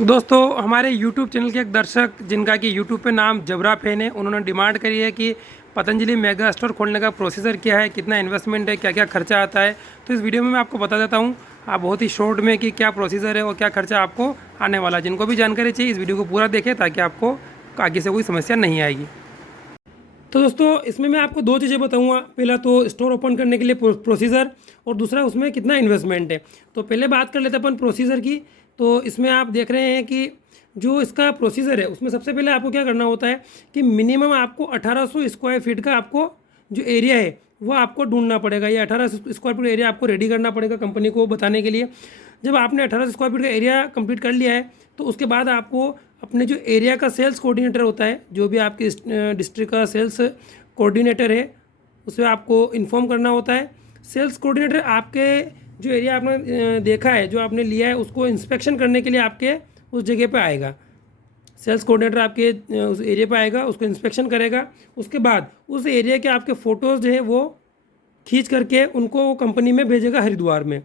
दोस्तों हमारे YouTube channel के एक दर्शक जिनका कि YouTube पे नाम जबरा फैन है, उन्होंने डिमांड करी है कि पतंजलि मेगा स्टोर खोलने का प्रोसीजर क्या है, कितना इन्वेस्टमेंट है, क्या क्या खर्चा आता है। तो इस वीडियो में मैं आपको बता देता हूँ आप बहुत ही शॉर्ट में कि क्या प्रोसीजर है और क्या खर्चा आपको आने वाला है। जिनको भी जानकारी चाहिए इस वीडियो को पूरा देखें ताकि आपको आगे से कोई समस्या नहीं आएगी। तो दोस्तों इसमें मैं आपको दो चीज़ें बताऊंगा। पहला तो स्टोर ओपन करने के लिए प्रोसीजर और दूसरा उसमें कितना इन्वेस्टमेंट है। तो पहले बात कर लेते हैं अपन प्रोसीजर की। तो इसमें आप देख रहे हैं कि जो इसका प्रोसीजर है उसमें सबसे पहले आपको क्या करना होता है कि मिनिमम आपको 1800 स्क्वायर फीट का आपको जो एरिया है वो आपको ढूंढना पड़ेगा। ये 18 स्क्वायर फीट एरिया आपको रेडी करना पड़ेगा कंपनी को बताने के लिए। जब आपने 18 स्क्वायर फीट का एरिया कंप्लीट कर लिया है तो उसके बाद आपको अपने जो एरिया का सेल्स कोऑर्डिनेटर होता है, जो भी आपके डिस्ट्रिक्ट का सेल्स कोऑर्डिनेटर है, उसे आपको इन्फॉर्म करना होता है। सेल्स कोऑर्डिनेटर आपके जो एरिया आपने देखा है, जो आपने लिया है, उसको इंस्पेक्शन करने के लिए आपके उस जगह पे आएगा। सेल्स कोऑर्डिनेटर आपके उस एरिया पे आएगा, उसको इंस्पेक्शन करेगा। उसके बाद उस एरिया के आपके फ़ोटोज़ जो है वो खींच करके उनको वो कंपनी में भेजेगा हरिद्वार में।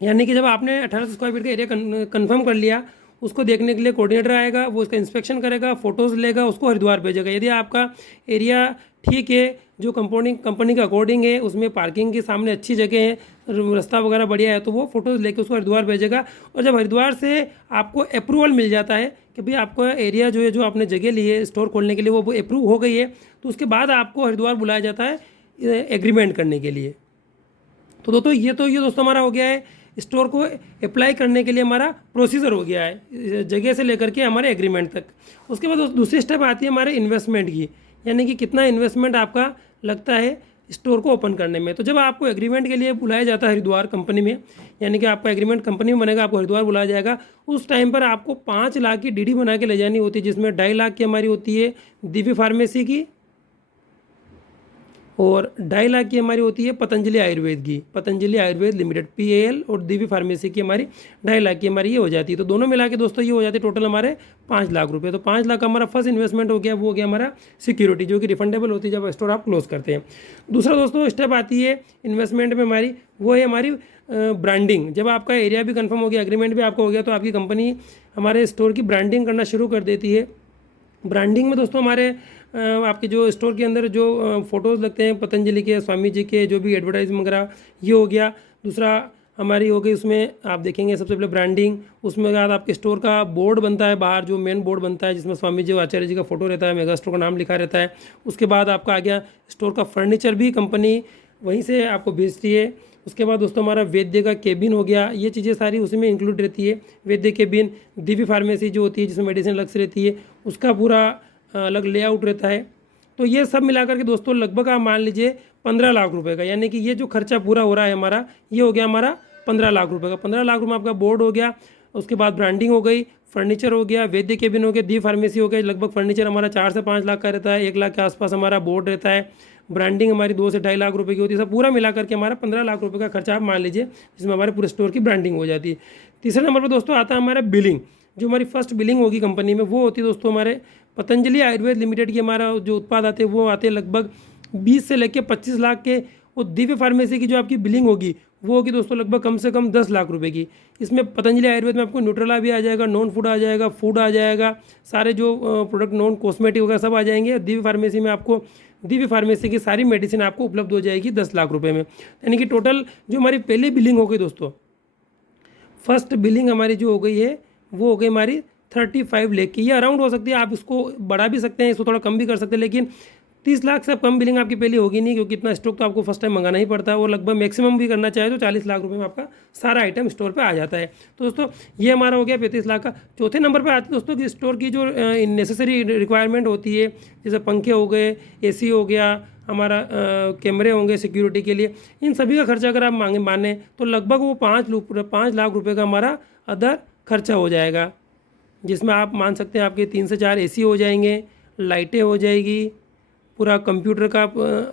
यानी कि जब आपने 18 स्क्वायर फीट का एरिया कन्फर्म कर लिया, उसको देखने के लिए कोऑर्डिनेटर आएगा, वो उसका इंस्पेक्शन करेगा, फोटोज़ लेगा, उसको हरिद्वार भेजेगा। यदि आपका एरिया ठीक है, जो कंपनी के अकॉर्डिंग है, उसमें पार्किंग के सामने अच्छी जगह है, रास्ता वगैरह बढ़िया है, तो वो फ़ोटोज़ लेके उसको हरिद्वार भेजेगा। और जब हरिद्वार से आपको अप्रूवल मिल जाता है कि भाई आपका एरिया जो है, जो आपने जगह ली है स्टोर खोलने के लिए, वो अप्रूव हो गई है, तो उसके बाद आपको हरिद्वार बुलाया जाता है एग्रीमेंट करने के लिए। तो दोस्तों हमारा हो गया है स्टोर को अप्लाई करने के लिए हमारा प्रोसीजर हो गया है, जगह से लेकर के हमारे एग्रीमेंट तक। उसके बाद दूसरी स्टेप आती है हमारे इन्वेस्टमेंट की, यानी कि कितना इन्वेस्टमेंट आपका लगता है स्टोर को ओपन करने में। तो जब आपको एग्रीमेंट के लिए बुलाया जाता है हरिद्वार कंपनी में, यानी कि आपका एग्रीमेंट कंपनी में बनेगा, आपको हरिद्वार बुलाया जाएगा, उस टाइम पर आपको 5 लाख की डीडी बना के ले जानी होती है, जिसमें 2.5 लाख की हमारी होती है दिव्य फार्मेसी की और 2.5 लाख की हमारी होती है पतंजलि आयुर्वेद की, पतंजलि आयुर्वेद लिमिटेड PAL, और दिव्य फार्मेसी की हमारी 2.5 लाख की हमारी ये हो जाती है। तो दोनों मिला के दोस्तों ये हो जाती है टोटल हमारे 5 लाख रुपए। तो 5 लाख का हमारा फर्स्ट इन्वेस्टमेंट हो गया, वो हो गया हमारा सिक्योरिटी, जो कि रिफंडेबल होती है जब स्टोर आप क्लोज करते हैं। दूसरा दोस्तों स्टेप आती है इन्वेस्टमेंट में हमारी, वो है हमारी ब्रांडिंग। जब आपका एरिया भी कन्फर्म हो गया, एग्रीमेंट भी आपका हो गया, तो आपकी कंपनी हमारे स्टोर की ब्रांडिंग करना शुरू कर देती है। ब्रांडिंग में दोस्तों हमारे आपके जो स्टोर के अंदर जो फ़ोटोज़ लगते हैं पतंजलि के, स्वामी जी के, जो भी एडवर्टाइजमेंट वगैरह, ये हो गया। दूसरा हमारी हो गई, उसमें आप देखेंगे सबसे पहले ब्रांडिंग, उसमें बाद आपके स्टोर का बोर्ड बनता है बाहर, जो मेन बोर्ड बनता है जिसमें स्वामी जी और आचार्य जी का फोटो रहता है, मेगा स्टोर का नाम लिखा रहता है। उसके बाद आपका आ गया स्टोर का फर्नीचर भी कंपनी वहीं से आपको भेजती है। उसके बाद दोस्तों हमारा वैद्य का केबिन हो गया, ये चीज़ें सारी उसी में इंक्लूड रहती है। वैद्य केबिन, दिव्य फार्मेसी जो होती है जिसमें मेडिसिन अलग से रहती है, उसका पूरा अलग लेआउट रहता है। तो ये सब मिलाकर के दोस्तों लगभग आप मान लीजिए 15 लाख रुपए का, यानी कि ये जो खर्चा पूरा हो रहा है हमारा, ये हो गया हमारा 15 लाख रुपए का। 15 लाख रुपये में आपका बोर्ड हो गया, उसके बाद ब्रांडिंग हो गई, फर्नीचर हो गया, वैद्य केबिन हो गया, दी फार्मेसी हो गया। लगभग फर्नीचर हमारा 4 से 5 लाख का रहता है, 1 लाख के आसपास हमारा बोर्ड रहता है। ब्रांडिंग हमारी 2 से 2.5 लाख रुपए की होती है। सब पूरा मिला करके हमारा 15 लाख रुपए का खर्चा आप मान लीजिए, जिसमें हमारे पूरे स्टोर की ब्रांडिंग हो जाती है। तीसरे नंबर पर दोस्तों आता है हमारा बिलिंग। जो हमारी फर्स्ट बिलिंग होगी कंपनी में, वो होती है दोस्तों हमारे पतंजलि आयुर्वेद लिमिटेड की। हमारा जो उत्पाद आते हैं वो आते हैं लगभग 20 से लेकर 25 लाख के। और दिव्य फार्मेसी की जो आपकी बिलिंग होगी वो होगी दोस्तों लगभग कम से कम 10 लाख रुपए की। इसमें पतंजलि आयुर्वेद में आपको न्यूट्रेला भी आ जाएगा, नॉन फूड आ जाएगा, फूड आ जाएगा, सारे जो प्रोडक्ट नॉन कॉस्मेटिक वगैरह सब आ जाएंगे। दिव्य फार्मेसी में आपको दिव्य फार्मेसी की सारी मेडिसिन आपको उपलब्ध हो जाएगी 10 लाख रुपए में। यानी कि टोटल जो हमारी पहली बिलिंग हो गई दोस्तों, फर्स्ट बिलिंग हमारी जो हो गई है वो हो गई हमारी 35 लाख की। ये अराउंड हो सकती है, आप इसको बढ़ा भी सकते हैं, इसको थोड़ा कम भी कर सकते हैं, लेकिन 30 लाख से कम बिलिंग आपकी पहली होगी नहीं, क्योंकि इतना स्टॉक तो आपको फर्स्ट टाइम मंगाना ही पड़ता है। और लगभग मैक्सिमम भी करना चाहे तो 40 लाख रुपए में आपका सारा आइटम स्टोर पे आ जाता है। तो दोस्तों ये हमारा हो गया 35 लाख का। चौथे नंबर पर आते हैं दोस्तों कि स्टोर की जो नेसेसरी रिक्वायरमेंट होती है, जैसे पंखे हो गए, AC हो गया, हमारा कैमरे होंगे सिक्योरिटी के लिए, इन सभी का खर्चा अगर आप माने तो लगभग वो 5 लाख रुपये का हमारा अदर खर्चा हो जाएगा, जिसमें आप मान सकते हैं आपके 3 से 4 AC हो जाएंगे, लाइटें हो जाएगी, पूरा कंप्यूटर का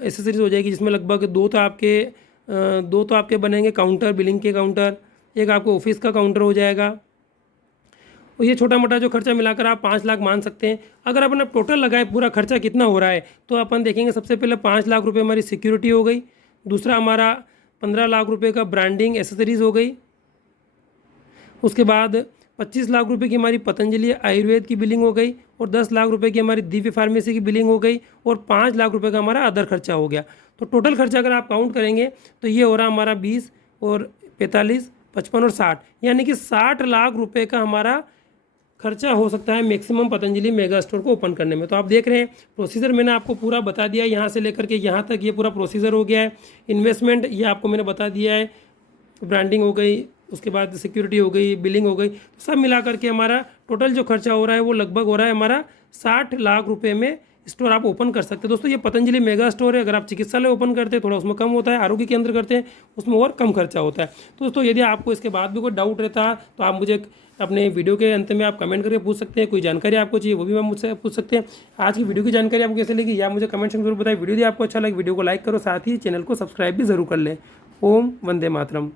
एसेसरीज हो जाएगी, जिसमें लगभग दो तो आपके बनेंगे काउंटर, बिलिंग के काउंटर, एक आपको ऑफिस का काउंटर हो जाएगा। और ये छोटा मोटा जो खर्चा मिलाकर आप 5 लाख मान सकते हैं। अगर अपन अब टोटल लगाए पूरा खर्चा कितना हो रहा है, तो अपन देखेंगे सबसे पहले 5 लाख रुपये हमारी सिक्योरिटी हो गई, दूसरा हमारा 15 लाख रुपये का ब्रांडिंग एसेसरीज हो गई, उसके बाद 25 लाख रुपए की हमारी पतंजलि आयुर्वेद की बिलिंग हो गई और 10 लाख रुपए की हमारी दिव्य फार्मेसी की बिलिंग हो गई और 5 लाख रुपए का हमारा अदर खर्चा हो गया। तो टोटल खर्चा अगर आप काउंट करेंगे तो ये हो रहा हमारा 20 और 45, 55 और 60, यानी कि 60 लाख रुपए का हमारा खर्चा हो सकता है मैक्सिमम पतंजलि मेगा स्टोर को ओपन करने में। तो आप देख रहे हैं प्रोसीजर मैंने आपको पूरा बता दिया है, यहाँ से लेकर के यहाँ तक ये पूरा प्रोसीजर हो गया है। इन्वेस्टमेंट ये आपको मैंने बता दिया है, ब्रांडिंग हो गई, उसके बाद सिक्योरिटी हो गई, बिलिंग हो गई, तो सब मिला करके हमारा टोटल जो खर्चा हो रहा है वो लगभग हो रहा है हमारा 60 लाख रुपए में स्टोर आप ओपन कर सकते हैं। दोस्तों ये पतंजलि मेगा स्टोर है। अगर आप चिकित्सालय ओपन करते हैं थोड़ा उसमें कम होता है, आरोग्य केंद्र करते हैं उसमें और कम खर्चा होता है। तो दोस्तों यदि आपको इसके बाद भी कोई डाउट रहता है तो आप मुझे अपने वीडियो के अंत में आप कमेंट करके पूछ सकते हैं। कोई जानकारी आपको चाहिए वो भी आप मुझसे पूछ सकते हैं। आज की वीडियो की जानकारी आपको कैसे लगी या मुझे कमेंट सेक्शन में जरूर बताएं। वीडियो यदि आपको अच्छा लगे वीडियो को लाइक करो, साथ ही चैनल को सब्सक्राइब भी जरूर कर लें। ओम वंदे मातरम।